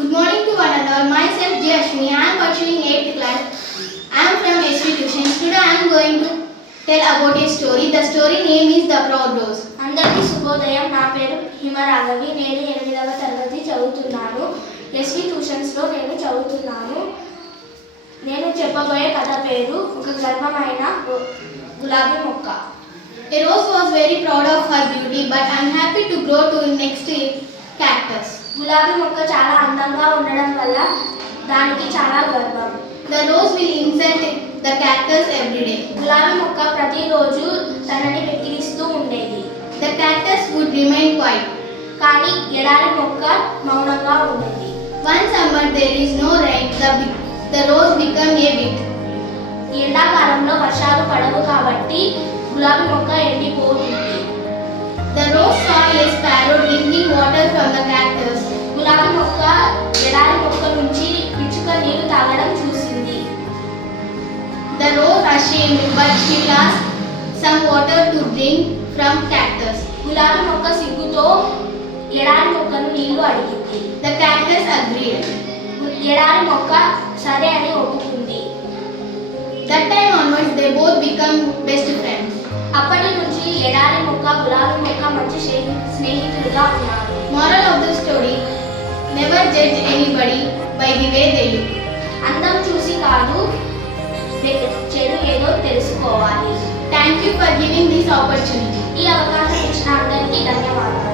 Good morning to one and all. Myself J. Ashwini. I am pursuing 8th class. I am from SV Tuitions. Today I am going to tell about a story. The story name is The Proud Rose. అందరికీ శుభోదయం. నా పేరు హిమరాఘవి. నేను 8వ తరగతి చదువుతున్నాను. SV ట్యూషన్స్లో నేను చదువుతున్నాను. నేను చెప్పబోయే కథ పేరు ఒక గర్వమైన గులాబీ మొక్క. A rose was very proud of her beauty but unhappy to grow to next cactus. గులాబీ మొక్క చాలా అందంగా ఉండడం వల్ల దానికి చాలా గర్వం. The rose will insult the cactus every day. గులాబీ మొక్క ప్రతిరోజు తనని వెక్కిరిస్తూ ఉండేది. The cactus would remain quiet. కానీ ఎడారి మొక్క మౌనంగా ఉండేది. One summer there is no rain. The rose became a wind. ఎండాకాలంలో వర్షాలు పడవు కాబట్టి గులాబీ మొక్క ఎండిపోతుంది. The rose saw a sparrow drinking water from the cactus. గులాబీ మొక్క ఎడారి మొక్క నుంచి పిచ్చుక నీళ్లు తాగడం చూసింది. The rose ashamed but she asked some water to drink from cactus. గులాబీ మొక్క సిగ్గుతో ఎడారి మొక్కను నీళ్లు అడిగింది. The cactus agreed. ఎడారి మొక్క సరే అని ఒప్పుకుంది. That time onwards they both become best friends. అప్పటి నుంచి ఎడారి మొక్క గులాబీ మొక్క మంచి స్నేహితులుగా ఉన్నారు. Moral of the story: never judge anybody by the way they look. అందం చూసి కాదు, చెడు ఏదో తెలుసుకోవాలి. Thank you for giving this opportunity. ఈ అవకాశం ఇచ్చిన అందరికీ ధన్యవాదాలు.